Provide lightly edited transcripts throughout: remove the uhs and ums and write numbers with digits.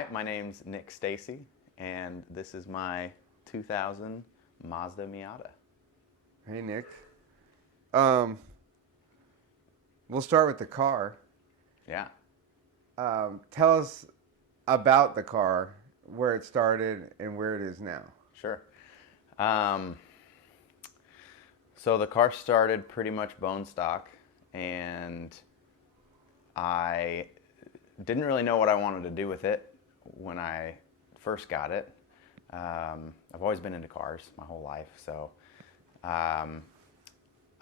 Hi, my name's Nick Stacy, and this is my 2000 Mazda Miata. Hey, Nick. We'll start with the car. Yeah. Tell us about the car, where it started and where it is now. Sure. So the car started pretty much bone stock, and I didn't really know what I wanted to do with it when I first got it. I've always been into cars my whole life, so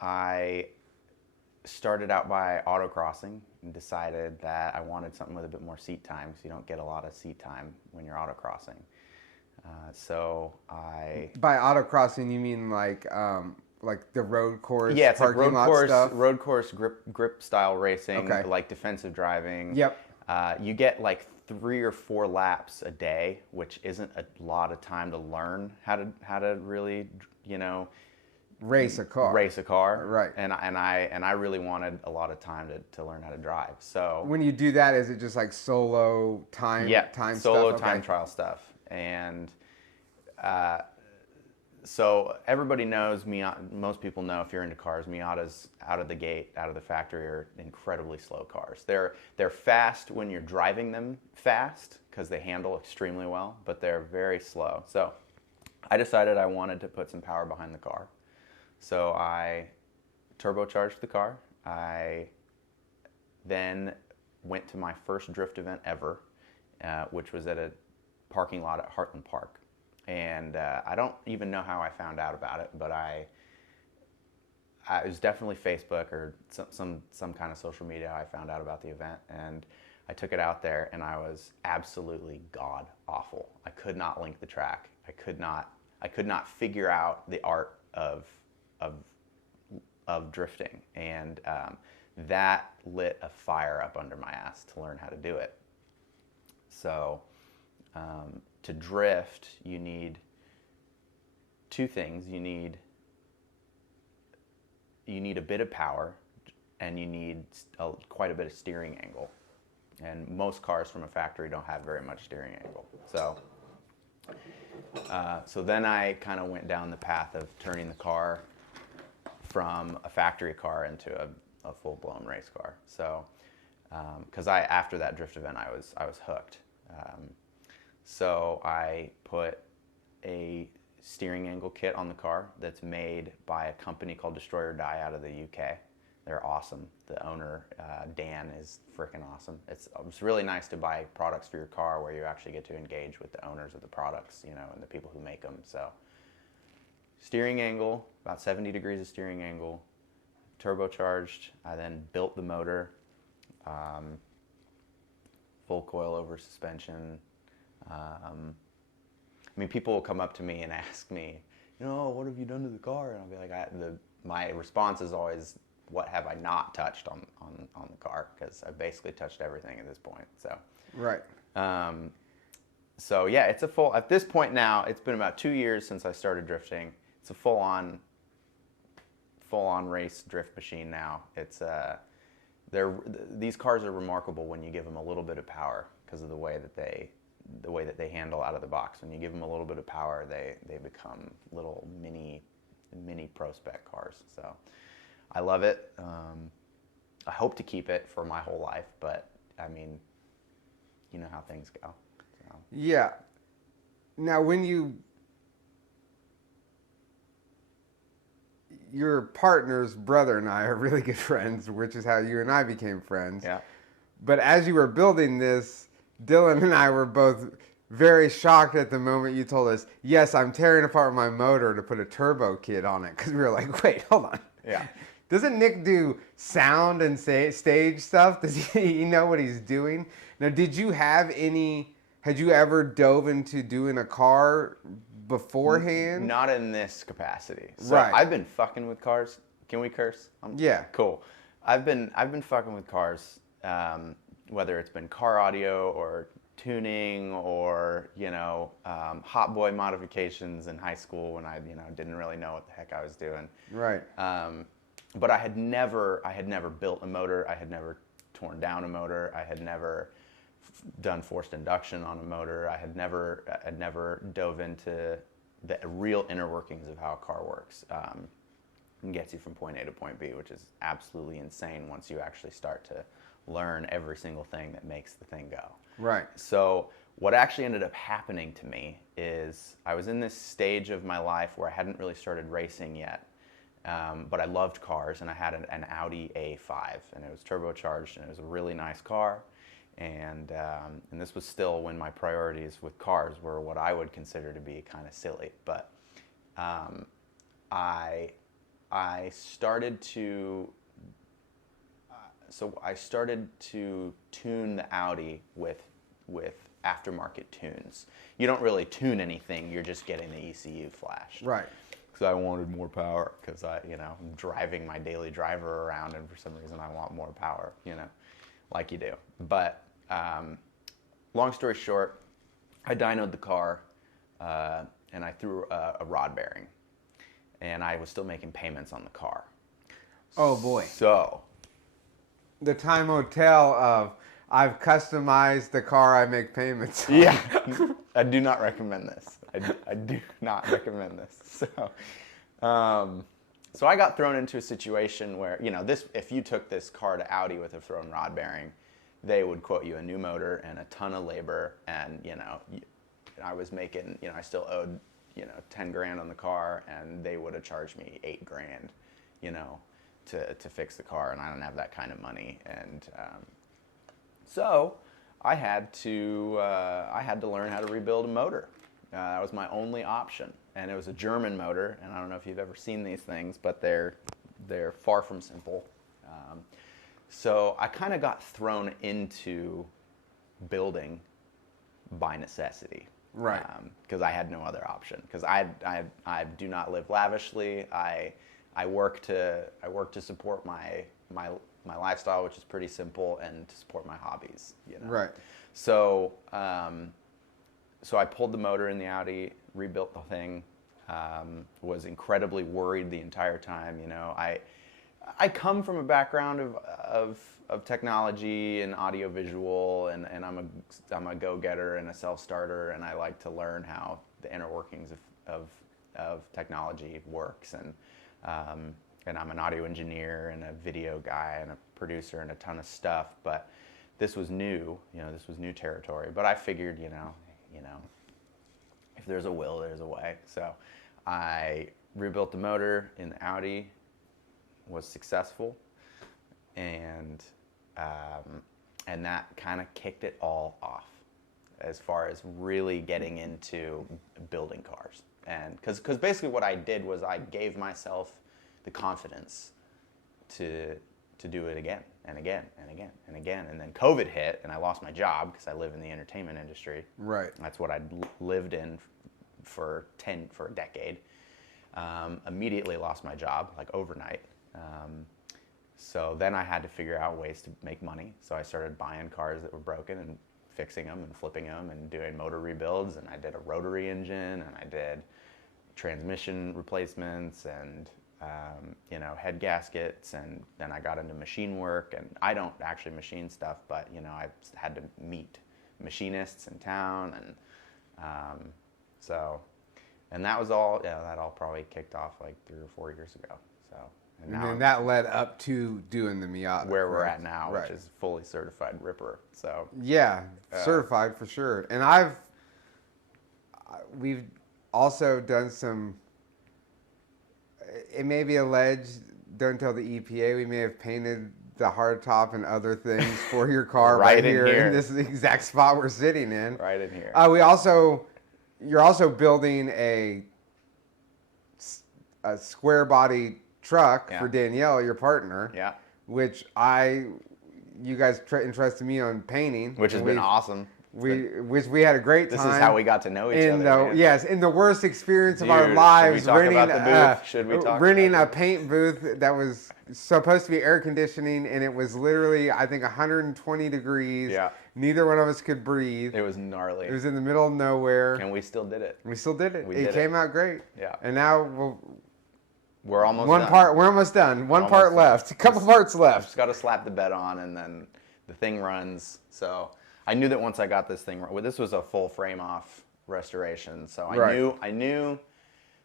I started out by autocrossing and decided that I wanted something with a bit more seat time, so you don't get a lot of seat time when you're autocrossing. By autocrossing, you mean like the road course, yeah, it's like parking lot stuff? road course grip style racing, Okay. like defensive driving. Yep. You get like 3 or 4 laps a day, which isn't a lot of time to learn how to really, Race a car. Right. And I really wanted a lot of time to learn how to drive. So When you do that, is it just like solo time? yeah, time solo stuff? time Okay. trial stuff. And so everybody knows Miata. Most people know, if you're into cars, Miatas out of the gate, out of the factory, are incredibly slow cars. They're fast when you're driving them fast because they handle extremely well, but they're very slow. So I decided I wanted to put some power behind the car. So I turbocharged the car. I then went to my first drift event ever, which was at a parking lot at Heartland Park. And I don't even know how I found out about it, but it was definitely Facebook or some kind of social media. I found out about the event, and I took it out there, and I was absolutely god awful. I could not link the track. I could not figure out the art of drifting, and that lit a fire up under my ass to learn how to do it. So to drift, you need 2 things. You need a bit of power, and you need quite a bit of steering angle. And most cars from a factory don't have very much steering angle. So then I kind of went down the path of turning the car from a factory car into a full-blown race car. So because after that drift event, I was hooked. So I put a steering angle kit on the car that's made by a company called Destroy or Die out of the UK. They're awesome. The owner, Dan, is freaking awesome. It's really nice to buy products for your car where you actually get to engage with the owners of the products, and the people who make them. So steering angle, about 70 degrees of steering angle, turbocharged. I then built the motor, full coilover suspension. People will come up to me and ask me, what have you done to the car? And I'll be like, my response is always, what have I not touched on the car? Because I've basically touched everything at this point. So Right. So yeah, at this point now, it's been about 2 years since I started drifting. It's a full-on race drift machine now. It's these cars are remarkable when you give them a little bit of power because of the way that they handle out of the box. When you give them a little bit of power, they become little mini pro spec cars. So I love it. I hope to keep it for my whole life, but you know how things go. So. Yeah. Now, your partner's brother and I are really good friends, which is how you and I became friends. Yeah. But as you were building this, Dylan and I were both very shocked at the moment you told us, yes, I'm tearing apart my motor to put a turbo kit on it. Because we were like, wait, hold on. Yeah. Doesn't Nick do sound and stage stuff? Does he know what he's doing? Now, had you ever dove into doing a car beforehand? Not in this capacity. So Right. I've been fucking with cars. Can we curse? Yeah. Cool. I've been fucking with cars, whether it's been car audio or tuning or hot boy modifications in high school when I didn't really know what the heck I was doing. Right. But I had never built a motor. I had never torn down a motor. I had never done forced induction on a motor. I had never dove into the real inner workings of how a car works. And gets you from point A to point B, which is absolutely insane once you actually start to learn every single thing that makes the thing go. Right. So what actually ended up happening to me is I was in this stage of my life where I hadn't really started racing yet, but I loved cars, and I had an Audi A5, and it was turbocharged, and it was a really nice car. And this was still when my priorities with cars were what I would consider to be kind of silly. But I started to tune the Audi with aftermarket tunes. You don't really tune anything; you're just getting the ECU flashed. Right. So I wanted more power because I'm driving my daily driver around, and for some reason I want more power. Like you do. But long story short, I dynoed the car, and I threw a rod bearing, and I was still making payments on the car. Oh boy. So the time will tell of I've customized the car I make payments on. Yeah, I do not recommend this. I do not recommend this. So I got thrown into a situation where, if you took this car to Audi with a thrown rod bearing, they would quote you a new motor and a ton of labor, and I was making, I still owed 10 grand on the car, and they would have charged me 8 grand, to fix the car, and I don't have that kind of money. And so I had to learn how to rebuild a motor. That was my only option, and it was a German motor. And I don't know if you've ever seen these things, but they're far from simple. So I kind of got thrown into building by necessity, right? Because I had no other option. Because I do not live lavishly. I work to support my lifestyle, which is pretty simple, and to support my hobbies. Right. So so I pulled the motor in the Audi, rebuilt the thing. Was incredibly worried the entire time. I come from a background of technology and audiovisual, and I'm a go-getter and a self-starter, and I like to learn how the inner workings of technology works, and I'm an audio engineer and a video guy and a producer and a ton of stuff. But this was new, this was new territory. But I figured, if there's a will, there's a way. So I rebuilt the motor in the Audi, was successful, and that kind of kicked it all off as far as really getting into building cars. And because basically what I did was I gave myself the confidence to do it again and again and again and again. And then COVID hit, and I lost my job because I live in the entertainment industry. Right. That's what I'd lived in for a decade. Immediately lost my job, like overnight. So then I had to figure out ways to make money. So I started buying cars that were broken and fixing them and flipping them and doing motor rebuilds. And I did a rotary engine, and I did transmission replacements, and head gaskets. And then I got into machine work. And I don't actually machine stuff, but I had to meet machinists in town, and that was all. That all probably kicked off like 3 or 4 years ago. So. And then that led up to doing the Miata. Where we're at now, right, which is fully certified Ripper. So yeah, certified for sure. And we've also done some, it may be alleged, don't tell the EPA, we may have painted the hardtop and other things for your car right here in this exact spot we're sitting in. Right in here. You're also building a square body truck for Danielle, your partner. Yeah. Which you guys entrusted me on painting. Which has been awesome. We had a great time. This is how we got to know each other. Yes, in the worst experience of our lives, renting a paint booth that was supposed to be air conditioning, and it was literally, I think, 120 degrees. Yeah. Neither one of us could breathe. It was gnarly. It was in the middle of nowhere. And we still did it. It came out great. Yeah. And now we're almost done. We're almost done. One part left. A couple parts left. Just got to slap the bed on, and then the thing runs. So I knew that once I got this thing, well, this was a full frame off restoration, so I knew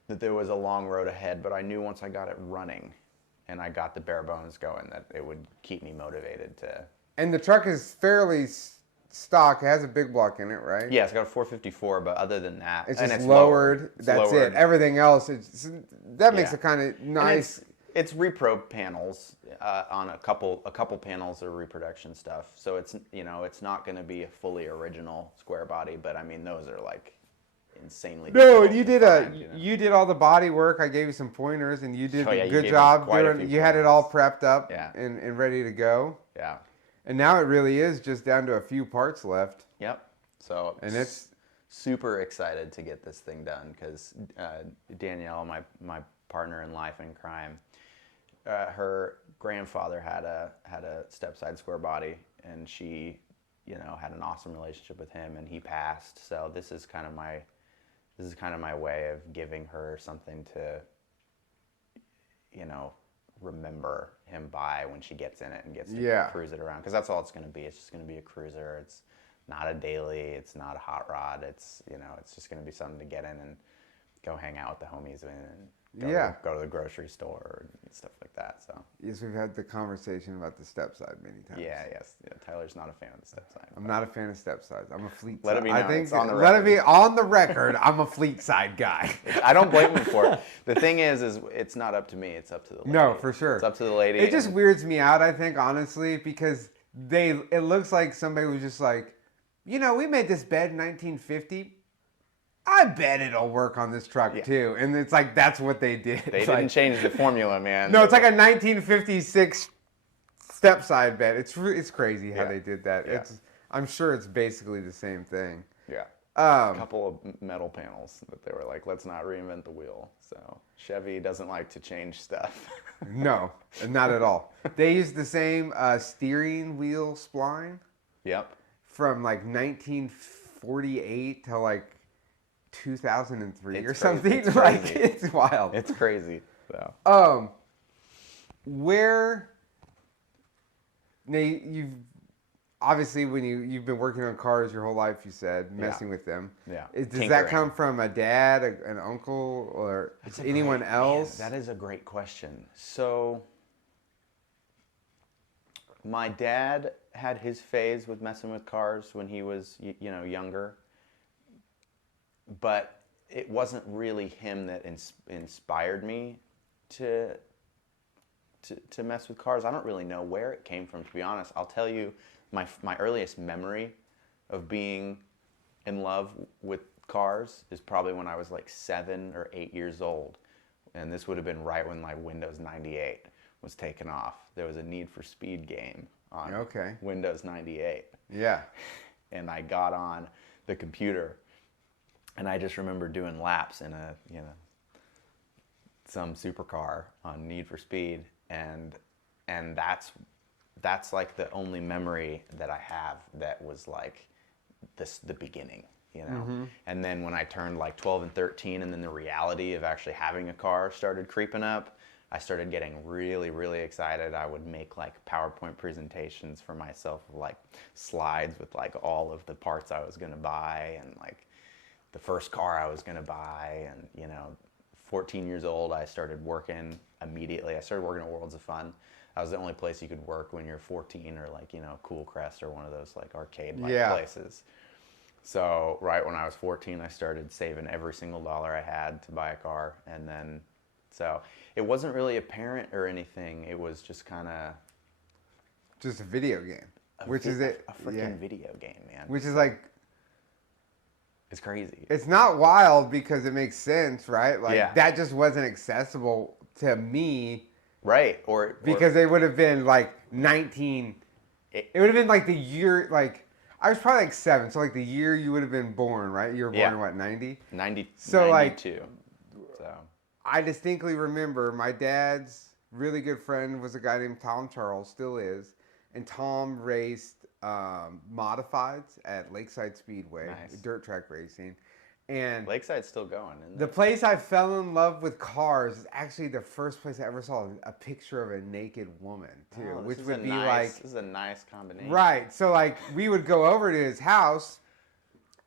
that there was a long road ahead, but I knew once I got it running and I got the bare bones going that it would keep me motivated to. And the truck is fairly stock. It has a big block in it, right? Yeah, it's got a 454, but other than that, it's and just it's lowered. It's That's lowered. it. Everything else, that makes it kind of nice. It's repro panels on a couple panels of reproduction stuff. So it's it's not going to be a fully original square body, but I mean those are like insanely. No, and you did all the body work. I gave you some pointers, and you did a good job doing. You had it all prepped up and ready to go. Yeah. And now it really is just down to a few parts left. Yep. So it's super excited to get this thing done because Danielle, my partner in life in crime. Her grandfather had a step-side square body, and she, had an awesome relationship with him, and he passed. So this is kind of my way of giving her something to, remember him by when she gets in it and gets to cruise it around. Because that's all it's going to be. It's just going to be a cruiser. It's not a daily. It's not a hot rod. It's it's just going to be something to get in and go hang out with the homies and go to the grocery store and stuff like that. So yes, we've had the conversation about the step side many times. Yeah. Tyler's not a fan of the step side. I'm not a fan of step sides. I'm a fleet. Let it be known. I think it's on the let it be on the record. I'm a fleet side guy. I don't blame him for it. The thing is it's not up to me. It's up to the lady. No, for sure. It's up to the lady. It just weirds me out. I think honestly because it looks like somebody was just like, we made this bed in 1950. I bet it'll work on this truck too. And it's like, that's what they did. They didn't change the formula, man. No, it's like a 1956 step side bed. It's crazy how they did that. Yeah. I'm sure it's basically the same thing. Yeah. A couple of metal panels that they were like, let's not reinvent the wheel. So Chevy doesn't like to change stuff. No, not at all. They used the same steering wheel spline. Yep. From like 1948 to like 2003 or crazy. something. It's Like crazy. it's wild. It's crazy. So. Where now you've obviously when you've been working on cars your whole life, you said messing with them. Yeah. Does that come from a dad, an uncle, or anyone else? Man, that is a great question. So my dad had his phase with messing with cars when he was younger. But it wasn't really him that inspired me to mess with cars. I don't really know where it came from, to be honest. I'll tell you, my earliest memory of being in love with cars is probably when I was like 7 or 8 years old. And this would have been right when like Windows 98 was taken off. There was a Need for Speed game on Windows 98. Yeah. And I got on the computer. And I just remember doing laps in some supercar on Need for Speed, and that's like the only memory that I have that was like the beginning, Mm-hmm. And then when I turned like 12 and 13, and then the reality of actually having a car started creeping up, I started getting really, really excited. I would make like PowerPoint presentations for myself, like slides with like all of the parts I was gonna buy and like the first car I was going to buy. And 14 years old, I started working immediately. I started working at Worlds of Fun. That was the only place you could work when you're 14, or like Cool Crest or one of those like arcade places. So right when I was 14, I started saving every single dollar I had to buy a car. And then so it wasn't really a parent or anything. It was just kind of just a video game, a freaking video game, man. Which is like, it's crazy. It's not wild because it makes sense, right? Like that just wasn't accessible to me. Right. Because it would have been like 19. It would have been like the year, like I was probably like 7. So like the year you would have been born, right? You were born in what, 90? 90. So 92. So I distinctly remember my dad's really good friend was a guy named Tom Charles, still is. And Tom raced modifieds at Lakeside Speedway, dirt track racing. And Lakeside's still going, isn't the it? place I fell in love with cars is actually the first place I ever saw a picture of a naked woman too, Oh, which would be this is a nice combination. right. So like we would go over to his house,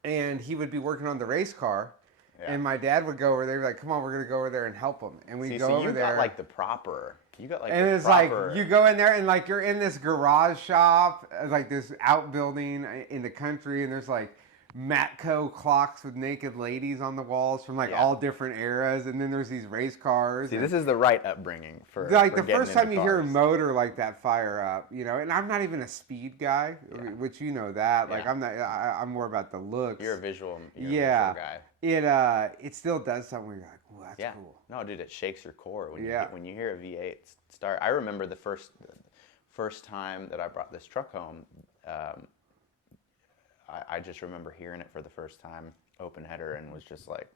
and he would be working on the race car, Yeah. and my dad would go over there, like, come on, we're gonna go over there and help him, and we See, go so over you there. got like the proper. You got like and the it's proper. like you go in there and like you're in this garage shop, like this outbuilding in the country, and there's like Matco clocks with naked ladies on the walls from like Yeah. all different eras, and then there's these race cars. See, and this is the right upbringing for like for the getting first time into you hear a cars. motor like that fire up, and I'm not even a speed guy, Yeah. which you know that. Like Yeah. I'm not. I'm more about the looks. You're a visual Yeah. guy. It still does something where you're like, "Well, that's Yeah. cool." No, dude, it shakes your core when Yeah. when you hear a V8 start. I remember the first time that I brought this truck home. I just remember hearing it for the first time, open header, and was just like,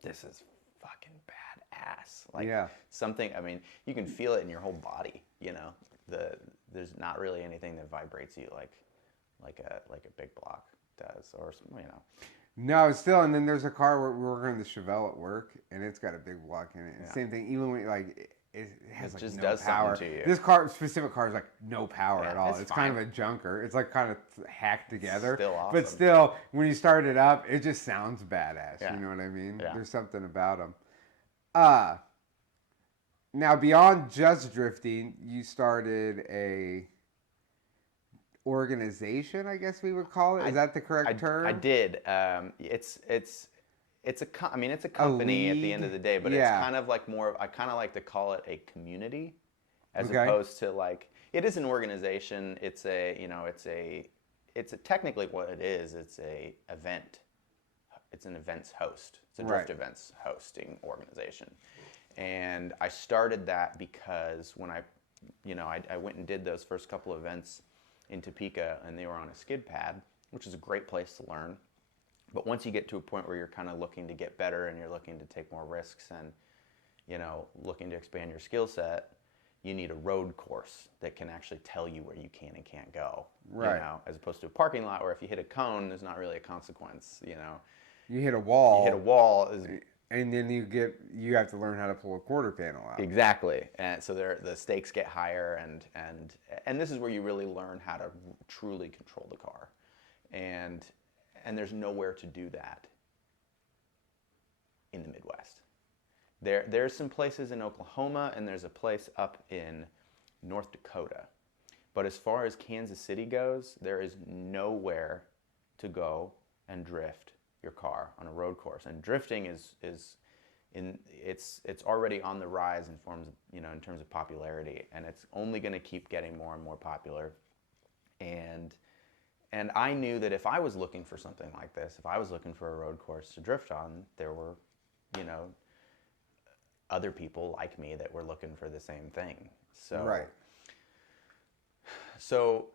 "This is fucking badass!" Like Yeah. something. I mean, you can feel it in your whole body. There's not really anything that vibrates you like a big block does, or No, still, and then there's a car where we're working on the Chevelle at work, and it's got a big block in it. And Yeah. same thing, even when it has It like just no does power. something to you. This specific car is like no power Yeah, at all. it's It's kind of fine. a junker. It's like kind of hacked together. Still But awesome. still, when you start it up, it just sounds badass. Yeah. You know what I mean? Yeah. There's something about them. Now beyond just drifting, you started a organization, I guess we would call it. Is that the correct term? I did. It's a company at the end of the day, but Yeah. it's kind of like I kind of like to call it a community, as Okay. opposed to like it is an organization. It's technically what it is. It's a event. It's an events host. It's a drift Right. events hosting organization, and I started that because when I went and did those first couple events in Topeka, and they were on a skid pad, which is a great place to learn. But once you get to a point where you're kind of looking to get better and you're looking to take more risks and, looking to expand your skill set, you need a road course that can actually tell you where you can and can't go. Right. As opposed to a parking lot where if you hit a cone, there's not really a consequence. You hit a wall. You hit a wall and then you have to learn how to pull a quarter panel out. Exactly, and so the stakes get higher, and this is where you really learn how to truly control the car, and there's nowhere to do that in the Midwest. There's some places in Oklahoma, and there's a place up in North Dakota, but as far as Kansas City goes, there is nowhere to go and drift your car on a road course. And drifting it's already on the rise in terms of popularity, and it's only going to keep getting more and more popular. And I knew that if I was looking for something like this, if I was looking for a road course to drift on, there were, other people like me that were looking for the same thing. So Right. So,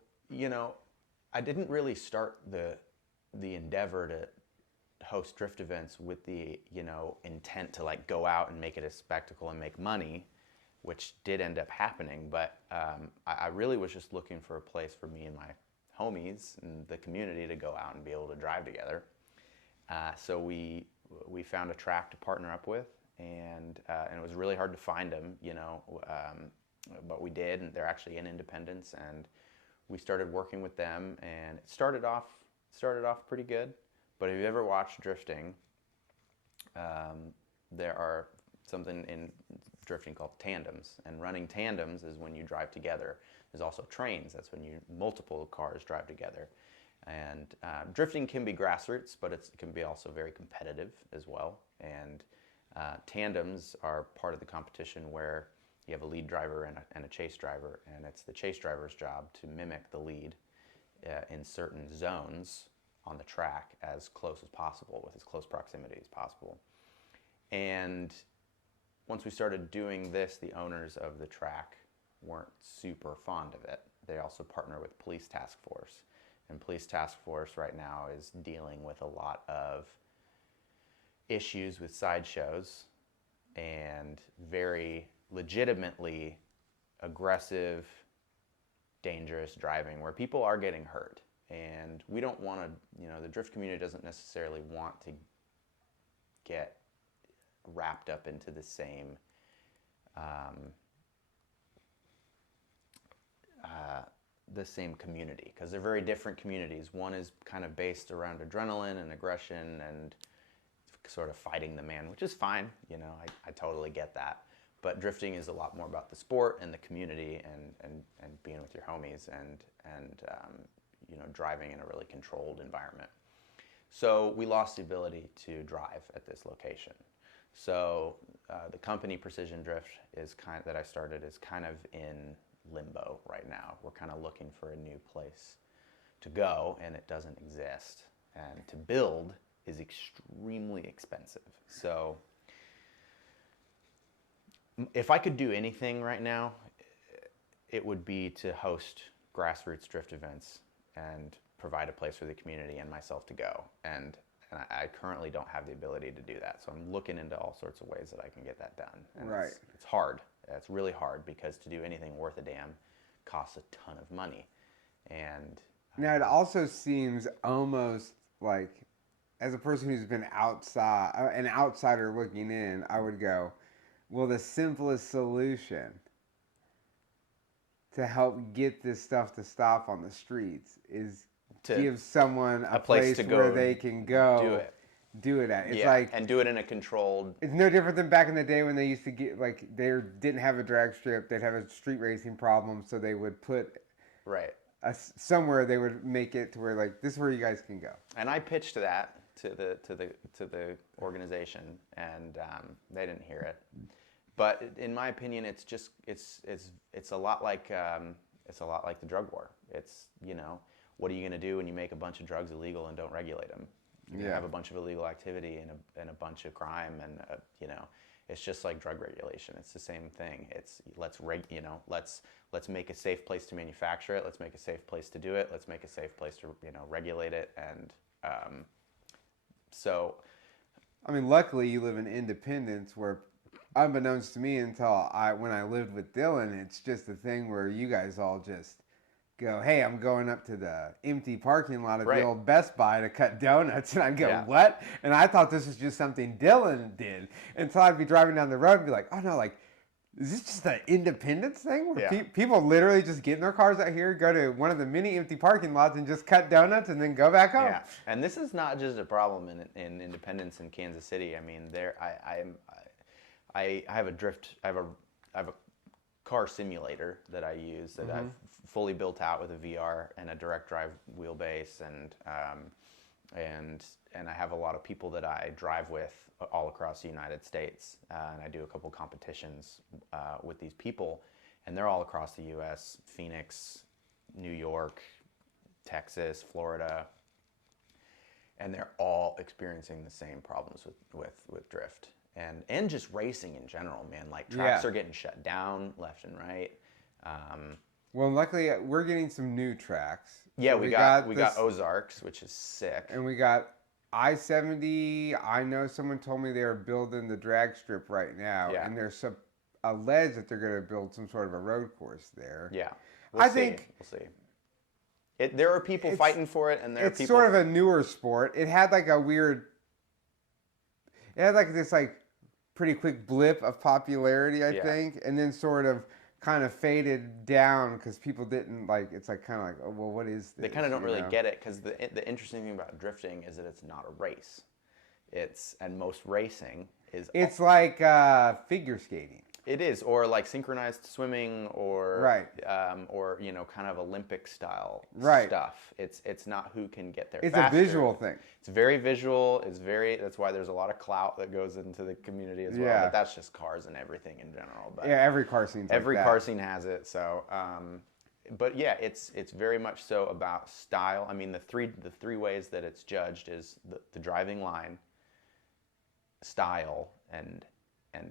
I didn't really start the endeavor to host drift events with the, intent to like go out and make it a spectacle and make money, which did end up happening. But I really was just looking for a place for me and my homies and the community to go out and be able to drive together. So we found a track to partner up with, and it was really hard to find them, but we did, and they're actually in Independence, and we started working with them, and it started off pretty good. But if you ever watched drifting, there are something in drifting called tandems, and running tandems is when you drive together. There's also trains. That's when multiple cars drive together. And drifting can be grassroots, but it can be also very competitive as well. And tandems are part of the competition where you have a lead driver and a chase driver, and it's the chase driver's job to mimic the lead in certain zones on the track as close as possible, with as close proximity as possible. And once we started doing this, the owners of the track weren't super fond of it. They also partner with Police Task Force. And Police Task Force right now is dealing with a lot of issues with sideshows and very legitimately aggressive, dangerous driving where people are getting hurt. And we don't want to, the drift community doesn't necessarily want to get wrapped up into um, the same community, because they're very different communities. One is kind of based around adrenaline and aggression and sort of fighting the man, which is fine. I totally get that. But drifting is a lot more about the sport and the community and being with your homies and driving in a really controlled environment. So we lost the ability to drive at this location. So the company Precision Drift that I started is kind of in limbo right now. We're kind of looking for a new place to go, and it doesn't exist. And to build is extremely expensive. So if I could do anything right now, it would be to host grassroots drift events and provide a place for the community and myself to go. And I currently don't have the ability to do that. So I'm looking into all sorts of ways that I can get that done. And right. It's hard. It's really hard, because to do anything worth a damn costs a ton of money. And now it also seems almost like, as a person who's been outside, an outsider looking in, I would go, well, the simplest solution to help get this stuff to stop on the streets is to give someone a place to where they can go do it at. It's like, and do it in a controlled. It's no different than back in the day when they used to they didn't have a drag strip. They'd have a street racing problem, so they would put somewhere they would make it to where, like, this is where you guys can go. And I pitched that to the organization, and they didn't hear it. But in my opinion, it's just it's a lot like the drug war. It's, what are you going to do when you make a bunch of drugs illegal and don't regulate them? You're going to have a bunch of illegal activity and a bunch of crime, and it's just like drug regulation. It's the same thing. It's let's make a safe place to manufacture it. Let's make a safe place to do it. Let's make a safe place to regulate it. And so, I mean, luckily you live in Independence, where, unbeknownst to me when I lived with Dylan, it's just a thing where you guys all just go, hey, I'm going up to the empty parking lot of the old Best Buy to cut donuts. And I'd go, what? And I thought this was just something Dylan did. Until I'd be driving down the road and be like, oh no, like, is this just an Independence thing? Where people literally just get in their cars out here, go to one of the many empty parking lots and just cut donuts and then go back home. Yeah, and this is not just a problem in Independence and Kansas City. I mean, I have a car simulator that I use that I've fully built out with a VR and a direct drive wheelbase, and I have a lot of people that I drive with all across the United States, and I do a couple competitions with these people, and they're all across the U.S. Phoenix, New York, Texas, Florida, and they're all experiencing the same problems with drift. And just racing in general, man. Like, tracks are getting shut down left and right. Well, luckily we're getting some new tracks. Yeah, so we got Ozarks, which is sick. And we got I-70. I know someone told me they are building the drag strip right now. Yeah. And there's a ledge that they're going to build some sort of a road course there. Yeah. We'll see. There are people fighting for it, and it's sort of a newer sport. It had like this pretty quick blip of popularity, I think, and then sort of kind of faded down because people didn't like. It's like kind of like, oh well, what is this? They kind of don't really get it, because the interesting thing about drifting is that it's not a race. And most racing is. It's like figure skating. It is, or like synchronized swimming, or or kind of Olympic style stuff. It's not who can get there. It's faster. A visual thing. It's very visual. That's why there's a lot of clout that goes into the community as well. Yeah. But that's just cars and everything in general. But every car scene. Every car scene has it. So, but yeah, it's very much so about style. I mean, the three ways that it's judged is the driving line, style, and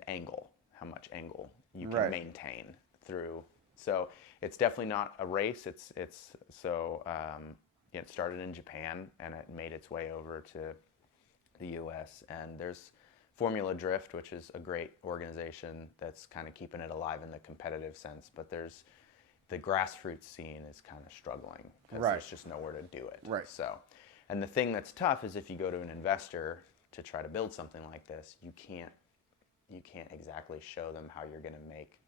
angle. How much angle you can maintain through. So it's definitely not a race. It started in Japan, and it made its way over to the U.S. And there's Formula Drift, which is a great organization that's kind of keeping it alive in the competitive sense. But there's the grassroots scene is kind of struggling because there's just nowhere to do it. Right. So, and the thing that's tough is if you go to an investor to try to build something like this, you can't exactly show them how you're going to make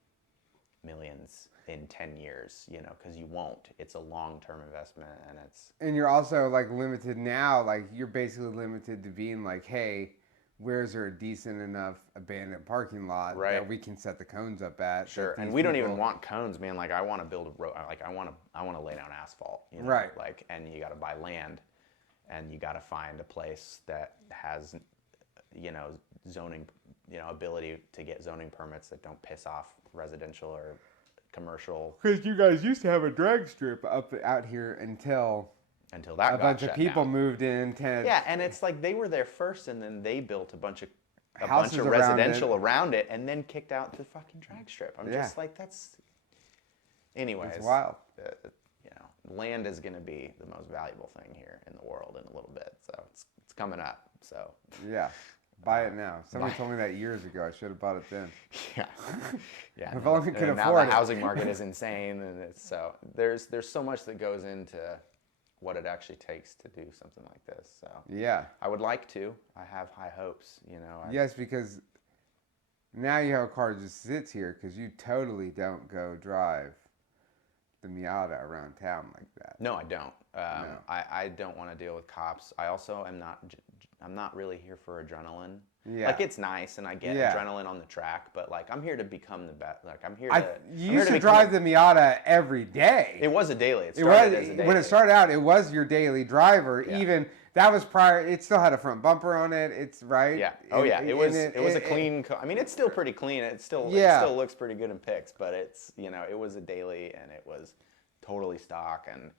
millions in 10 years, because you won't. It's a long-term investment, and you're also like limited now. Like you're basically limited to being like, hey, where's there a decent enough abandoned parking lot that we can set the cones up at? Sure, and we don't even want cones, man. Like I want to build a road. Like I want to lay down asphalt. Right. Like, and you got to buy land, and you got to find a place that has, zoning, ability to get zoning permits that don't piss off residential or commercial. Because you guys used to have a drag strip up out here until that a bunch of people moved in. Yeah, and it's like they were there first, and then they built a bunch of houses residential around it, and then kicked out the fucking drag strip. I'm just like, that's. Anyways, it's wild. Land is going to be the most valuable thing here in the world in a little bit, so it's coming up. So yeah. Buy it now. Somebody told me that years ago. I should have bought it then. Yeah. If only could afford now it. the housing market is insane, and so there's so much that goes into what it actually takes to do something like this. So yeah, I would like to. I have high hopes. Yes, because now you have a car that just sits here because you totally don't go drive the Miata around town like that. No, I don't. No. I don't want to deal with cops. I also am not. I'm not really here for adrenaline. Yeah. Like it's nice and I get adrenaline on the track, but like I'm here to become the best. Like I'm here to. You used to drive the Miata every day. It was a daily. It started as a daily. When it started out, it was your daily driver. Yeah. Even that was prior. It still had a front bumper on it. It's right. Yeah. Oh yeah. It was a clean. I mean, it's still pretty clean. It still looks pretty good in pics, but it's it was a daily and it was totally stock and.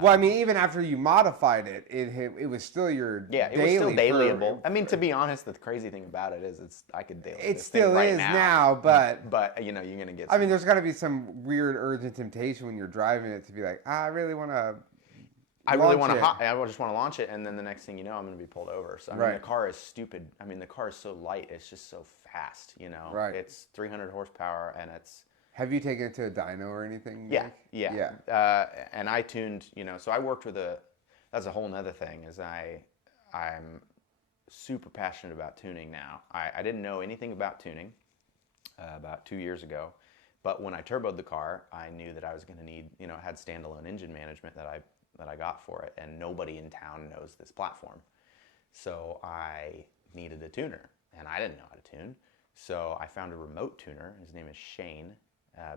Well, I mean, even after you modified it, it was still your daily. It was still dailyable. I mean, to be honest, the crazy thing about it is I could daily. It still is now, but you're gonna get. I mean, there's got to be some weird urgent temptation when you're driving it to be like, I really want to. I just want to launch it, and then the next thing you know, I'm going to be pulled over. So I mean, the car is stupid. I mean, the car is so light; it's just so fast. Right. It's 300 horsepower, and it's. Have you taken it to a dyno or anything? Yeah. And I tuned, so I worked with that's a whole nother thing, is I'm super passionate about tuning now. I didn't know anything about tuning about 2 years ago, but when I turboed the car, I knew that I was going to need, it had standalone engine management that I got for it, and nobody in town knows this platform. So I needed a tuner, and I didn't know how to tune. So I found a remote tuner. His name is Shane.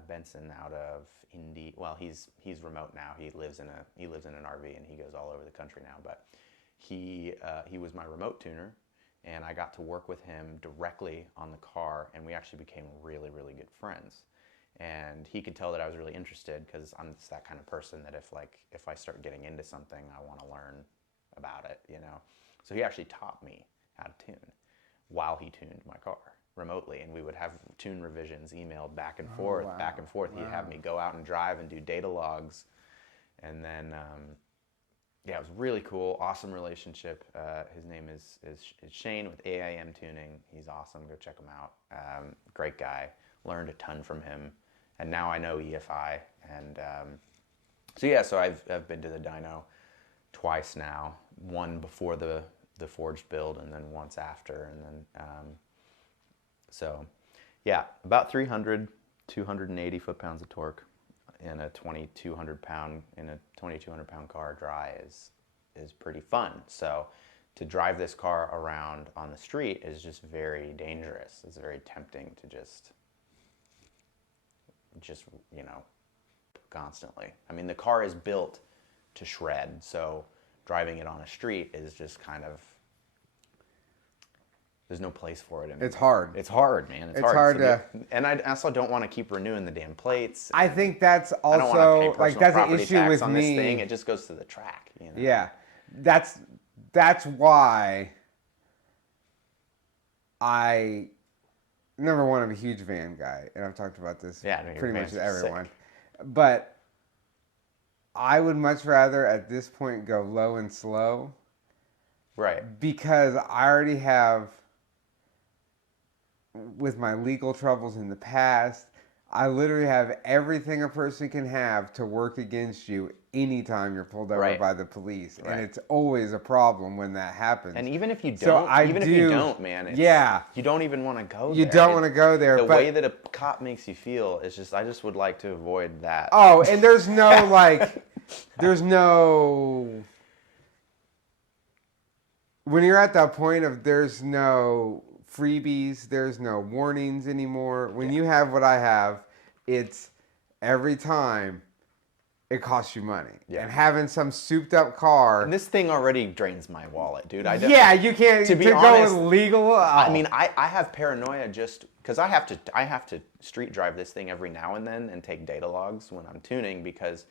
Benson out of Indy. Well, he's remote now. He lives in an RV and he goes all over the country now. But he was my remote tuner, and I got to work with him directly on the car, and we actually became really, really good friends. And he could tell that I was really interested because I'm just that kind of person that if I start getting into something, I want to learn about it. So he actually taught me how to tune while he tuned my car remotely, and we would have tune revisions emailed back and forth. He'd have me go out and drive and do data logs, and then it was really cool, awesome relationship. His name is Shane with AIM Tuning. He's awesome. Go check him out. Great guy. Learned a ton from him, and now I know EFI. And so I've been to the dyno twice now. One before the forged build, and then once after, and then. So, about 300, 280 foot-pounds of torque in a 2,200 pound car dry is pretty fun. So, to drive this car around on the street is just very dangerous. It's very tempting to just constantly. I mean, the car is built to shred, so driving it on a street is just kind of. There's no place for it anymore. It's hard. It's hard, man. It's hard to. And I also don't want to keep renewing the damn plates. I think that's also I don't want to pay like that's an issue tax with on me. This thing. It just goes to the track. Yeah, that's why I number one, I'm a huge van guy, and I've talked about this pretty much with everyone. But I would much rather at this point go low and slow. Right. Because I already have, with my legal troubles in the past, I literally have everything a person can have to work against you anytime you're pulled over Right. by the police, Right. and it's always a problem when that happens. And even if you So don't, if you don't, man, you don't even want to go there. You don't want to go there. The but, way that a cop makes you feel is just, I just would like to avoid that. Oh, and there's no there's no. When you're at that point of there's no freebies, there's no warnings anymore. When you have what I have, it's every time it costs you money. Yeah. And having some souped up car. And this thing already drains my wallet, dude. You can't to be to honest, go with legal. Oh. I mean, I have paranoia just because I have to street drive this thing every now and then and take data logs when I'm tuning because,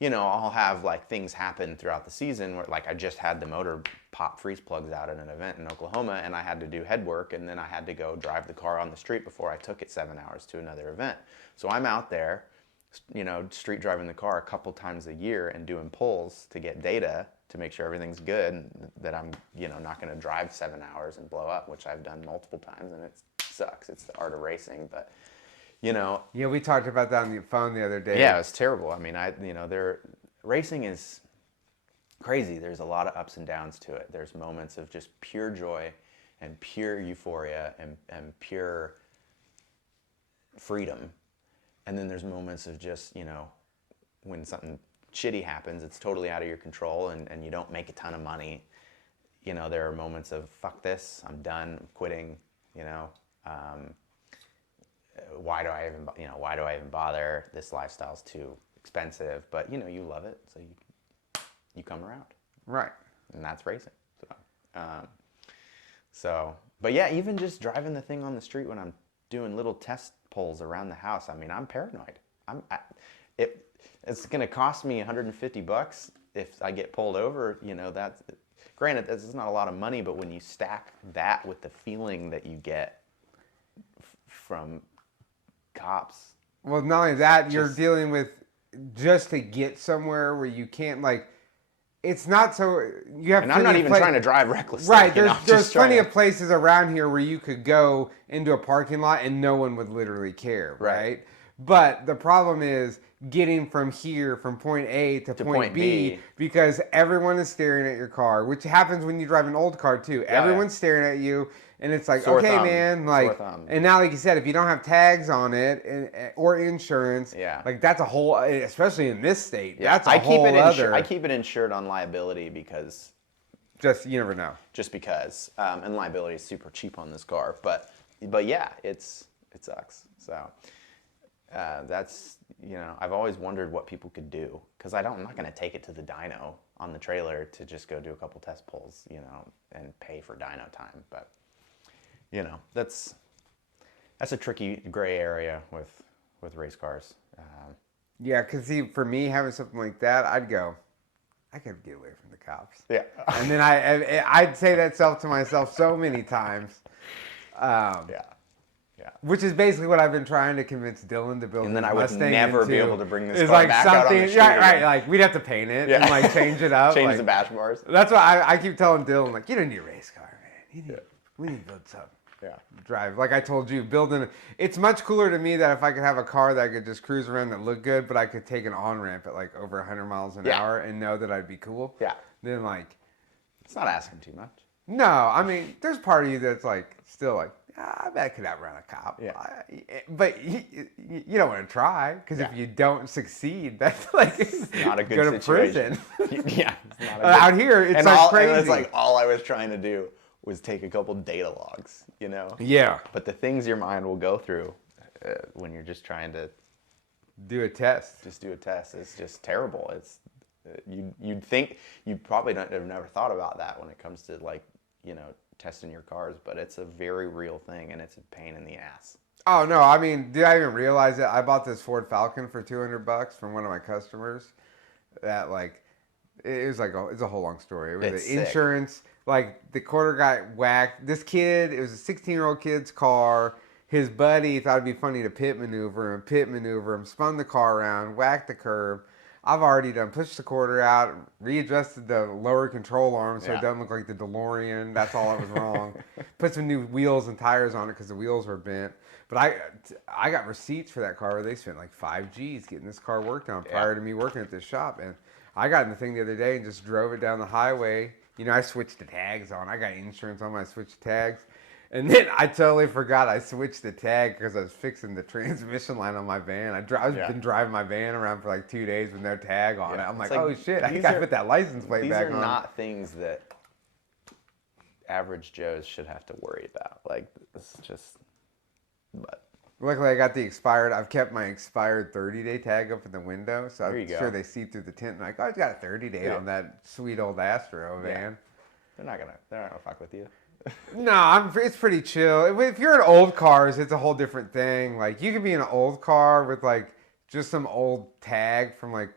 you know, I'll have like things happen throughout the season where like I just had the motor pop freeze plugs out at an event in Oklahoma and I had to do head work and then I had to go drive the car on the street before I took it 7 hours to another event. So I'm out there, you know, street driving the car a couple times a year and doing pulls to get data to make sure everything's good and that I'm, you know, not going to drive 7 hours and blow up, which I've done multiple times and it sucks. It's the art of racing, but you know. Yeah, we talked about that on the phone the other day. Yeah, it was terrible. I mean, racing is crazy. There's a lot of ups and downs to it. There's moments of just pure joy and pure euphoria and pure freedom. And then there's moments of just, you know, when something shitty happens, it's totally out of your control and you don't make a ton of money. You know, there are moments of, fuck this, I'm done, I'm quitting, you know. Why do I even bother? This lifestyle's too expensive, but you know, you love it, so you come around. Right. And that's racing. But yeah, even just driving the thing on the street when I'm doing little test pulls around the house, I mean, I'm paranoid. It's going to cost me $150 if I get pulled over, you know, that's, granted, this is not a lot of money, but when you stack that with the feeling that you get from cops. Well, not only that, you're dealing with just to get somewhere where you can't, like, it's not so, you have. And I'm not even trying to drive recklessly. Right, there's plenty of places around here where you could go into a parking lot and no one would literally care, right? But the problem is getting from here, from point A to point B, because everyone is staring at your car, which happens when you drive an old car too. Everyone's staring at you, and it's like, okay, man, like, and now, like you said, if you don't have tags on it or insurance, like that's a whole, especially in this state, that's a whole other. I keep it insured on liability because, just you never know. Just because, and liability is super cheap on this car, but yeah, it sucks. So. That's, you know, I've always wondered what people could do because I'm not going to take it to the dyno on the trailer to just go do a couple test pulls, you know, and pay for dyno time. But, you know, that's a tricky gray area with race cars. Yeah, because see, for me, having something like that, I could get away from the cops. Yeah. And then I'd say that to myself so many times. Yeah. Which is basically what I've been trying to convince Dylan to build. And then I would never be able to bring this car back out on the street. Right. Like we'd have to paint it and like change it up, change the bash bars. That's why I keep telling Dylan, like, you don't need a race car, man. We need to build something. Yeah. Drive. Like I told you, it's much cooler to me that if I could have a car that I could just cruise around that looked good, but I could take an on ramp at like over 100 miles an hour and know that I'd be cool. Yeah. Then like, it's not asking too much. No, I mean, there's part of you that's like still like. I bet I could outrun a cop. Yeah. But you don't want to try because if you don't succeed, that's like it's not a good go to situation. Prison. Yeah. It's not out here, it's like crazy. And it's like all I was trying to do was take a couple data logs, you know? Yeah. But the things your mind will go through when you're just trying to do a test. Just do a test. It's just terrible. It's you'd think you probably have never thought about that when it comes to like, you know, testing your cars, but it's a very real thing and it's a pain in the ass. Oh no, I mean, did I even realize it? I bought this Ford Falcon for $200 from one of my customers. That like, it was like it's a whole long story. It was the insurance, like the quarter got whacked. This kid, it was a 16-year-old kid's car. His buddy thought it'd be funny to pit maneuver him, spun the car around, whacked the curb. I've already pushed the quarter out, readjusted the lower control arm so it doesn't look like the DeLorean. That's all that was wrong. Put some new wheels and tires on it because the wheels were bent. But I got receipts for that car where they spent like 5 G's getting this car worked on prior to me working at this shop. And I got in the thing the other day and just drove it down the highway. You know, I switched the tags on. I got insurance on my switched tags. And then I totally forgot I switched the tag because I was fixing the transmission line on my van. I've been driving my van around for like 2 days with no tag on it. I'm like, oh shit, I gotta put that license plate back on. These are not things that average Joes should have to worry about. Like, this is just, but. Luckily, I got the expired. I've kept my expired 30-day tag up in the window, so I'm sure they see through the tint. Like, oh, it's got a 30-day on that sweet old Astro van. They're not gonna fuck with you. No, it's pretty chill. If you're in old cars, it's a whole different thing. Like, you could be in an old car with like just some old tag from like,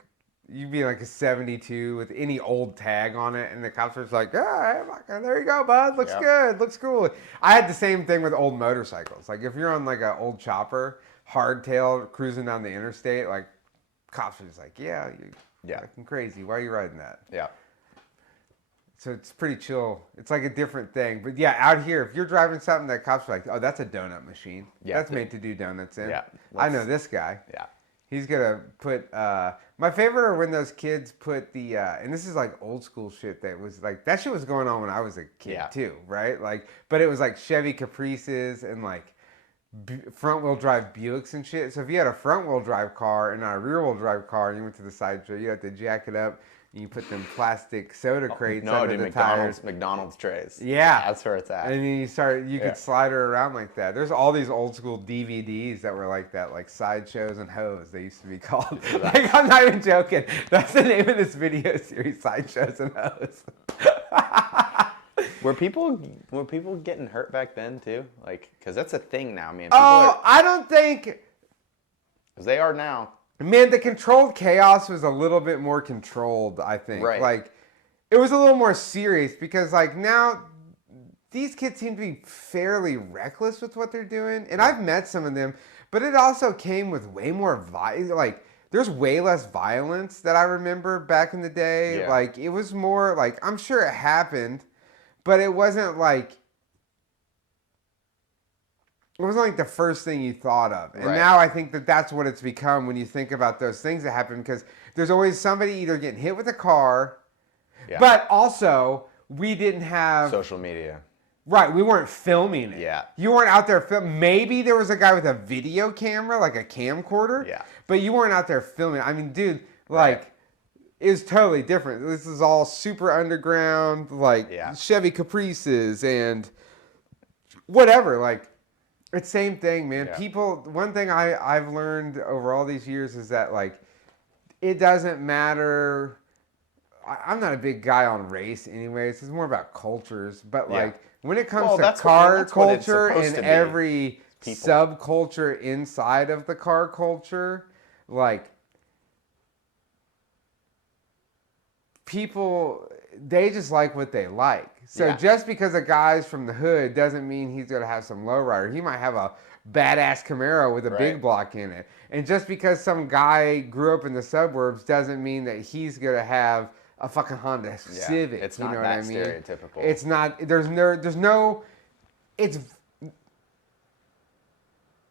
you'd be like a 72 with any old tag on it, and the cops are just like, oh, there you go, bud. Looks good. Looks cool. I had the same thing with old motorcycles. Like, if you're on like an old chopper, hardtail, cruising down the interstate, like, cops are just like, yeah, you're fucking crazy. Why are you riding that? Yeah. So it's pretty chill. It's like a different thing. But yeah, out here, if you're driving something that cops are like, oh, that's a donut machine. Yeah, that's made to do donuts in. Yeah. I know this guy. Yeah. He's going to put, my favorite are when those kids put the, and this is like old school shit that was like, that shit was going on when I was a kid too, right? Like, but it was like Chevy Caprices and like front wheel drive Buicks and shit. So if you had a front wheel drive car and not a rear wheel drive car and you went to the side show, you had to jack it up. You put them plastic soda crates under the tires. McDonald's trays. Yeah. That's where it's at. And you could slide her around like that. There's all these old school DVDs that were like that, like Sideshows and Hoes, they used to be called. Like, I'm not even joking. That's the name of this video series, Sideshows and Hoes. Were people getting hurt back then too? Like, because that's a thing now, man. I don't think. Because they are now. Man, the controlled chaos was a little bit more controlled, I think. Right. Like, it was a little more serious because, like, now these kids seem to be fairly reckless with what they're doing. And I've met some of them, but it also came with way more there's way less violence that I remember back in the day. Yeah. Like, it was more, like, I'm sure it happened, but it wasn't like... It wasn't like the first thing you thought of. And now I think that that's what it's become when you think about those things that happen, because there's always somebody either getting hit with a car, but also we didn't have... social media. Right, we weren't filming it. Yeah. You weren't out there filming. Maybe there was a guy with a video camera, like a camcorder, but you weren't out there filming. I mean, dude, like... It was totally different. This is all super underground, like Chevy Caprices and whatever, like... It's same thing, man. Yeah. People, one thing I've learned over all these years is that, like, it doesn't matter. I'm not a big guy on race anyways. It's more about cultures. But, like, when it comes to car culture and every subculture inside of the car culture, like, people, they just like what they like. So just because a guy's from the hood doesn't mean he's going to have some lowrider. He might have a badass Camaro with a big block in it. And just because some guy grew up in the suburbs doesn't mean that he's going to have a fucking Honda Civic. It's not that stereotypical. It's not, there's no, it's,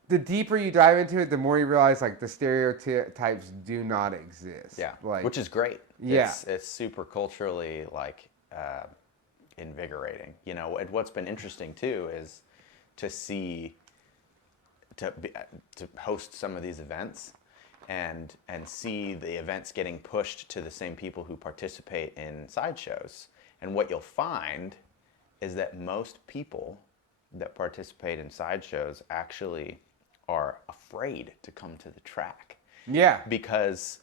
the deeper you dive into it, the more you realize, like, the stereotypes do not exist. Yeah, like, which is great. Yeah. It's super culturally, like, invigorating. You know, what's been interesting, too, is to see, to host some of these events and see the events getting pushed to the same people who participate in sideshows. And what you'll find is that most people that participate in sideshows actually are afraid to come to the track. Yeah. Because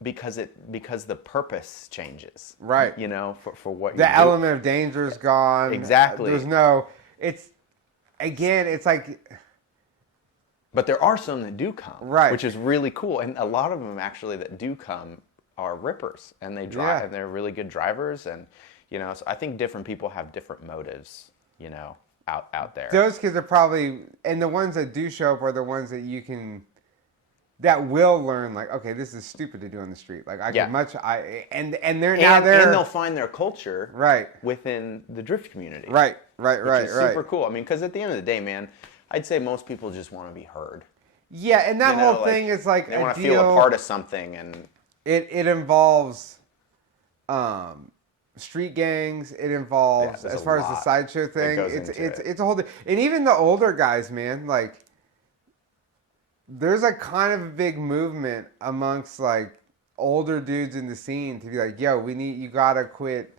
the purpose changes. Right. You know, for what the element of danger is gone. Exactly. There's no, it's like, but there are some that do come. Right. Which is really cool. And a lot of them actually that do come are rippers, and they drive, and they're really good drivers. And, you know, so I think different people have different motives, you know, out there. Those kids are probably, and the ones that do show up are the ones that you can, that will learn, like, okay, this is stupid to do on the street. Like, and they'll find their culture within the drift community. Right. Which is super cool. I mean, because at the end of the day, man, I'd say most people just want to be heard. Yeah, and that You know, whole thing is like they a want to deal. feel a part of something, and It involves street gangs. It involves, there's as a far as the lot sideshow that thing, goes it's into it's it. it's a whole. And even the older guys, man, like there's a kind of a big movement amongst like older dudes in the scene to be like, yo, you gotta quit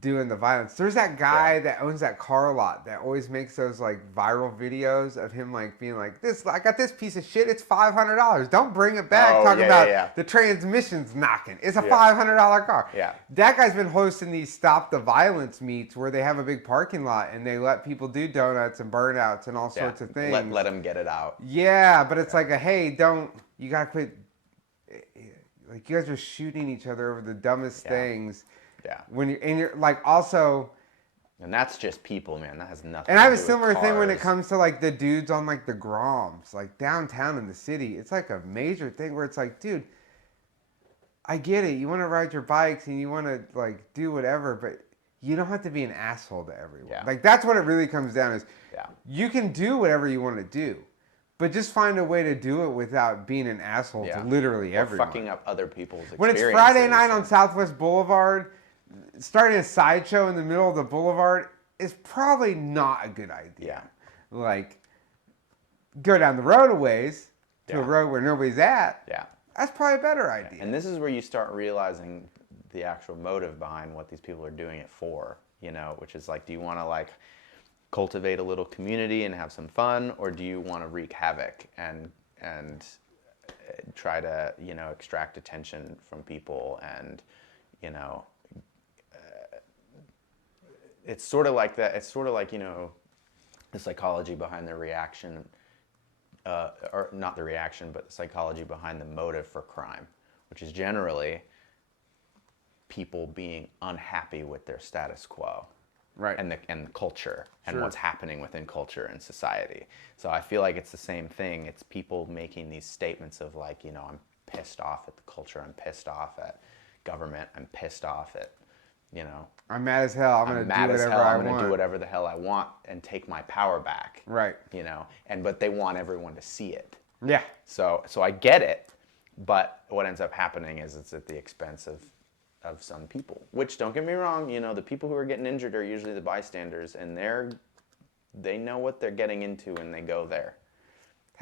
doing the violence. There's that guy that owns that car lot that always makes those like viral videos of him like being like, I got this piece of shit, it's $500. Don't bring it back. Oh, Talking yeah, about yeah, yeah. the transmission's knocking. It's a Yeah. $500 car. Yeah. That guy's been hosting these Stop the Violence meets where they have a big parking lot and they let people do donuts and burnouts and all sorts of things. Let them get it out. Yeah, but it's like you gotta quit. Like you guys are shooting each other over the dumbest things. Yeah. You're like also, And that's just people, man. That has nothing. and I have a to do similar with thing when it cars. comes to like the dudes on like the Groms, like downtown in the city. It's like a major thing where it's like, dude, I get it. You want to ride your bikes and you want to like do whatever, but you don't have to be an asshole to everyone. Yeah. Like that's what it really comes down is. Yeah. You can do whatever you want to do, but just find a way to do it without being an asshole to literally Or everyone. fucking up other people's experiences. When it's Friday night on Southwest Boulevard, starting a sideshow in the middle of the boulevard is probably not a good idea. Yeah. Like, go down the road a ways to a Yeah. road where nobody's at. Yeah. That's probably a better idea. And this is where you start realizing the actual motive behind what these people are doing it for, you know, which is like, do you want to like cultivate a little community and have some fun, or do you want to wreak havoc and try to, you know, extract attention from people and, you know, it's sort of like that. It's sort of like, you know, the psychology behind the reaction, or not the reaction, but the psychology behind the motive for crime, which is generally people being unhappy with their status quo, right? And the culture and Sure. what's happening within culture and society. So I feel like it's the same thing. It's people making these statements of like, you know, I'm pissed off at the culture. I'm pissed off at government. I'm pissed off at, you know, I'm mad as hell. I'm gonna do whatever I I'm gonna want. do whatever the hell I want and take my power back. Right. You know, but they want everyone to see it. Yeah. So I get it, but what ends up happening is it's at the expense of some people. Which, don't get me wrong, you know, the people who are getting injured are usually the bystanders, and they know what they're getting into when they go there.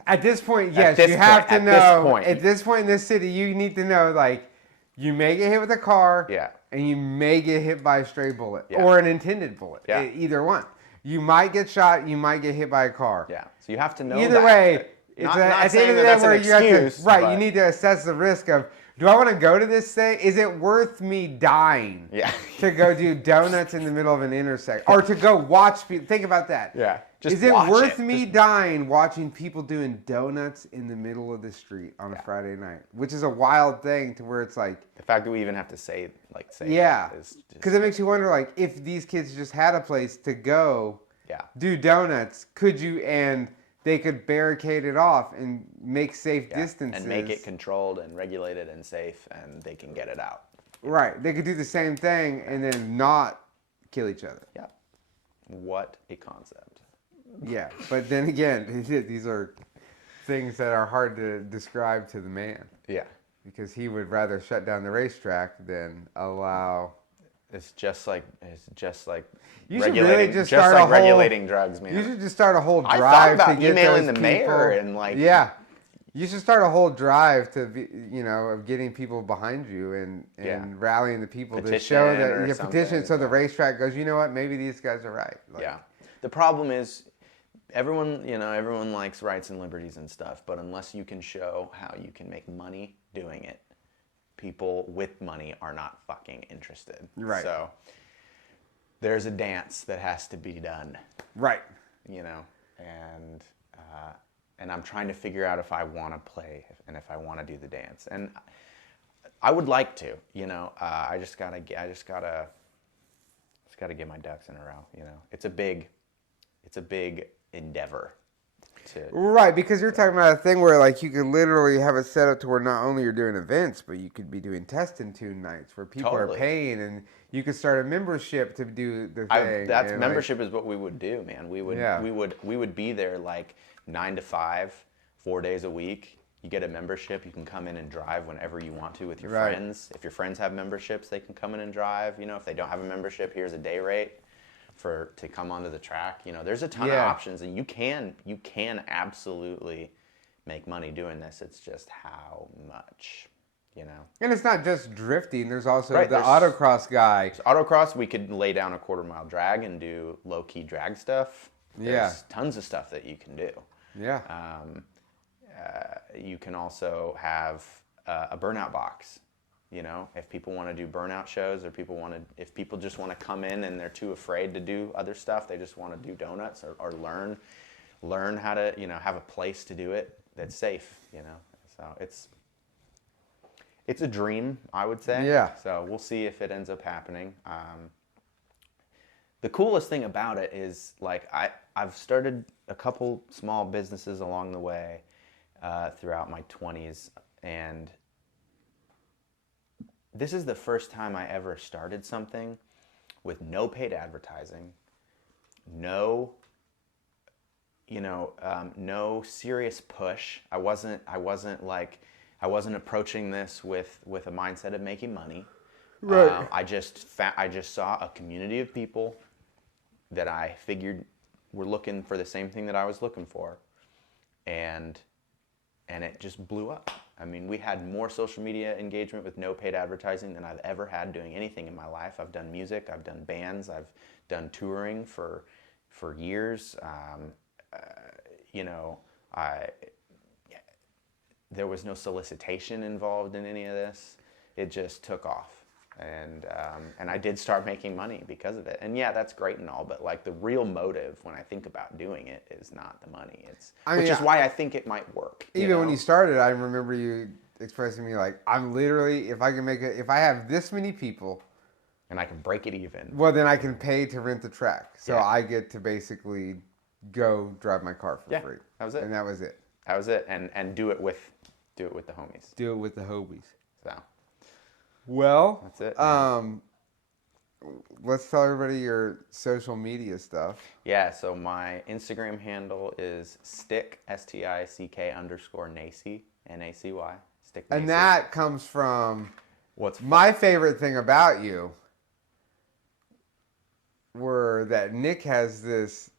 At this point, At yes, this you have point, to at this know. point. At this point in this city, you need to know like you may get hit with a car. Yeah. And you may get hit by a stray bullet Yeah. or an intended bullet. Yeah. Either one. You might get shot. You might get hit by a car. Yeah. So you have to know Either that. way, it's Not at the saying end of the that day that's where an you have excuse, to, right? but- You need to assess the risk of, do I want to go to this thing? Is it worth me dying? Yeah. To go do donuts in the middle of an intersection, or to go watch people? Think about that. Yeah. Just Is it watch worth it. me dying watching people doing donuts in the middle of the street on a Friday night? Which is a wild thing to where it's like, The fact that we even have to say yeah, that is just, because it makes you wonder, like, if these kids just had a place to go yeah. do donuts, and they could barricade it off and make safe distances. And make it controlled and regulated and safe, and they can get it out. Right. They could do the same thing and then not kill each other. Yeah. What a concept. Yeah. But then again, these are things that are hard to describe to the man. Yeah. Because he would rather shut down the racetrack than allow. It's just like You should regulating, really just start like a whole, regulating drugs, man. You should just start a whole I drive thought about to get emailing those the mayor people- and like Yeah. You should start a whole drive to be, of getting people behind you and rallying the people to Petition show or that you petition something, so the racetrack goes, you know what, maybe these guys are right. Like, yeah. The problem is everyone likes rights and liberties and stuff, but unless you can show how you can make money doing it, people with money are not fucking interested. Right. So there's a dance that has to be done, Right. and I'm trying to figure out if I want to play and if I want to do the dance, and I would like to, I just gotta get my ducks in a row. It's a big endeavor. Right, because you're talking about a thing where like you could literally have it set up to where not only you're doing events, but you could be doing test and tune nights where people Totally. are paying, and you could start a membership to do the thing. That's and, membership is what we would do, man. We would be there like 9 to 5 4 days a week. You get a membership. You can come in and drive whenever you want to with your Right. friends. If your friends have memberships, they can come in and drive. You know, if they don't have a membership, here's a day rate to come onto the track. You know, there's a ton of options, and you can absolutely make money doing this. It's just how much, you know. And it's not just drifting. There's also Right, the there's- autocross guy. Autocross, we could lay down a 1/4 mile drag and do low-key drag stuff. There's tons of stuff that you can do. Yeah. You can also have a burnout box. You know, if people want to do burnout shows, or if people just want to come in and they're too afraid to do other stuff, they just want to do donuts or learn how to, you know, have a place to do it that's safe. You know, so it's a dream, I would say. Yeah. So we'll see if it ends up happening. The coolest thing about it is, like, I've started a couple small businesses along the way throughout my 20s, and this is the first time I ever started something with no paid advertising, no serious push. I wasn't approaching this with a mindset of making money. Right. I just saw a community of people that I figured were looking for the same thing that I was looking for, and it just blew up. I mean, we had more social media engagement with no paid advertising than I've ever had doing anything in my life. I've done music, I've done bands, I've done touring for years. There was no solicitation involved in any of this. It just took off. And I did start making money because of it. And yeah, that's great and all, but like the real motive when I think about doing it is not the money. Which is why I think it might work. Even when you started, I remember you expressing to me like, I'm literally, if I have this many people, and I can break it even, well, then I can pay to rent the track. So I get to basically go drive my car for free. That was it. And that was it. That was it. And do it with the homies. Do it with the hobies. So. Well, that's it. Man. Let's tell everybody your social media stuff. Yeah, so my Instagram handle is stick, STICK_Nacy, NACY. Stick Nacy. And that comes from my favorite thing about you were that Nick has this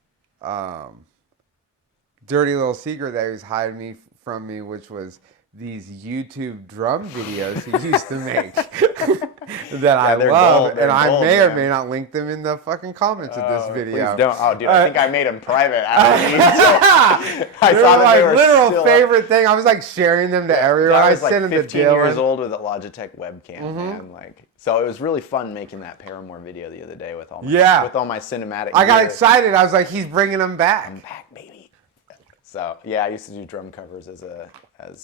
dirty little secret that he was hiding from me, which was these YouTube drum videos he used to make that I love, and I may or may not link them in the fucking comments of this video. Please don't. Oh, dude, I think I made them private. I saw them, like literal favorite thing. I was like sharing them to everyone. I was like sent them 15 to Dylan. years old with a Logitech webcam, man. Like, so it was really fun making that Paramore video the other day with all my cinematic. I got excited. I was like, he's bringing them back. I'm back, baby. So yeah, I used to do drum covers as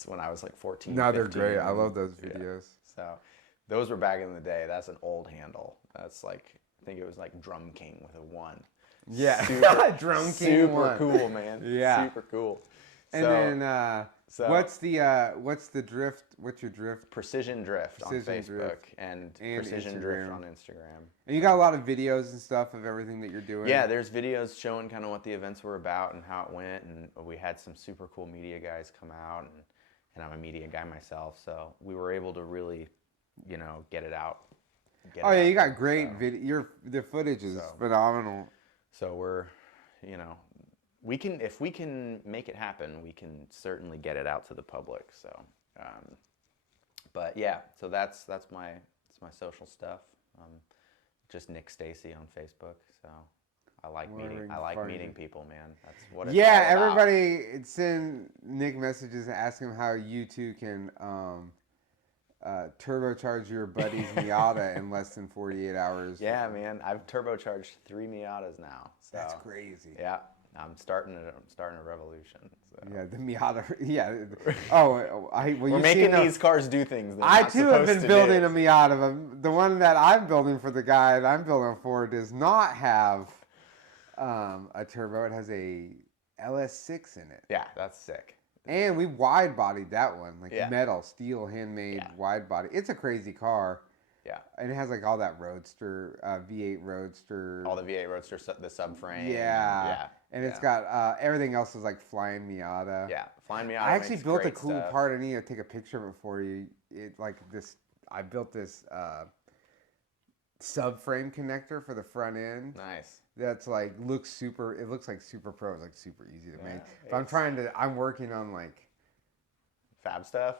when I was like 14. No, 15. they're great. I love those videos. Yeah. So those were back in the day. That's an old handle. That's like, I think it was like Drum King with a 1. Yeah, Drum King. Super cool, man. Yeah, super cool. And then what's the drift? What's your drift? Precision Drift on Facebook and Precision Instagram. Drift on Instagram. And you got a lot of videos and stuff of everything that you're doing. Yeah, there's videos showing kind of what the events were about and how it went, and we had some super cool media guys come out, and I'm a media guy myself, so we were able to really, get it out. You got great video. The footage is phenomenal. So we're, if we can make it happen, we can certainly get it out to the public. So, but yeah, so that's my social stuff. Just Nick Stacy on Facebook. So I like meeting people, man. That's what it's all about. Everybody send Nick messages and ask him how you two can turbocharge your buddy's Miata in less than 48 hours. Yeah, man. I've turbocharged 3 Miatas now. So. That's crazy. Yeah. I'm starting a revolution. So. Yeah, the Miata. Yeah. We're making these cars do things. I too have been building a Miata. But the one that I'm building for the guy that I'm building for does not have a turbo. It has a LS6 in it. Yeah, that's sick. And we wide bodied that one, metal, steel, handmade, wide body. It's a crazy car. Yeah. And it has like all that Roadster, V8 Roadster. All the V8 Roadster, the subframe. Yeah. And yeah. it's got everything else is like Flying Miata. Yeah, Flying Miata. I actually makes built a great cool stuff. part. I need to take a picture of it for you. I built this subframe connector for the front end. Nice. That's like it looks like super pro. It's like super easy to make. Yeah, But I'm working on like fab stuff.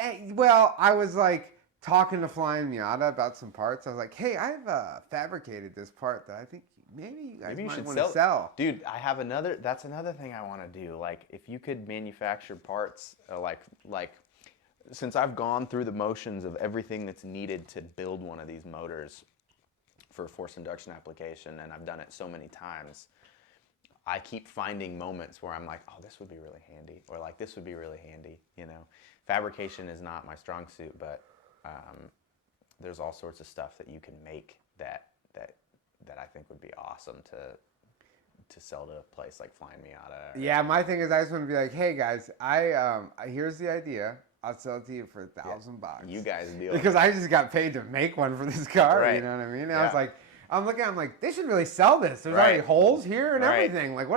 I was like talking to Flying Miata about some parts. I was like, hey, I've fabricated this part that I think maybe you guys might want to sell. Dude, that's another thing I want to do. Like, if you could manufacture parts, like, since I've gone through the motions of everything that's needed to build one of these motors for a forced induction application, and I've done it so many times, I keep finding moments where I'm like, oh, this would be really handy, or like, this would be really handy, you know? Fabrication is not my strong suit, but there's all sorts of stuff that you can make that I think would be awesome to sell to a place like Flying Miata. Yeah, my thing is I just want to be like, hey guys, here's the idea. I'll sell it to you for $1,000. You guys deal because I just got paid to make one for this car. Right. You know what I mean? And Yeah. I was like, I'm like, they should really sell this. There's already holes here and everything. Like,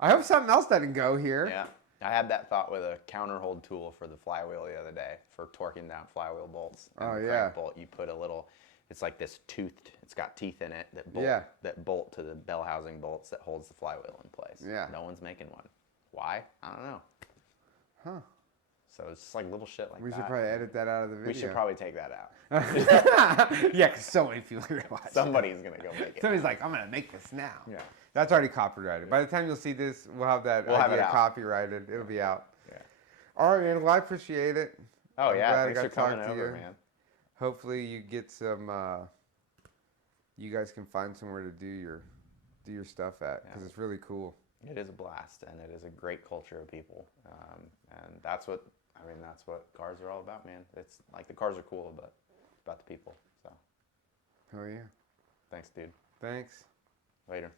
I hope something else doesn't go here. Yeah. I had that thought with a counterhold tool for the flywheel the other day for torquing down flywheel bolts. And the crank bolt, you put a little, it's like this toothed, it's got teeth in it that bolt to the bell housing bolts that holds the flywheel in place. Yeah. No one's making one. Why? I don't know. Huh. So it's just like little shit like that. We should probably edit that out of the video. We should probably take that out. Yeah, because so many people are watching. Somebody's going to go make it. Somebody's like, I'm going to make this now. Yeah. That's already copyrighted. By the time you'll see this, we'll have that idea copyrighted. It'll be out. Yeah. All right, man. Well, I appreciate it. Oh, yeah. I'm glad Thanks I for got to talk coming to over, you. man. Hopefully you get some, you guys can find somewhere to do your stuff at, because it's really cool. It is a blast, and it is a great culture of people. And that's what cars are all about, man. It's like the cars are cool, but it's about the people. So. Oh, yeah. Thanks, dude. Thanks. Later.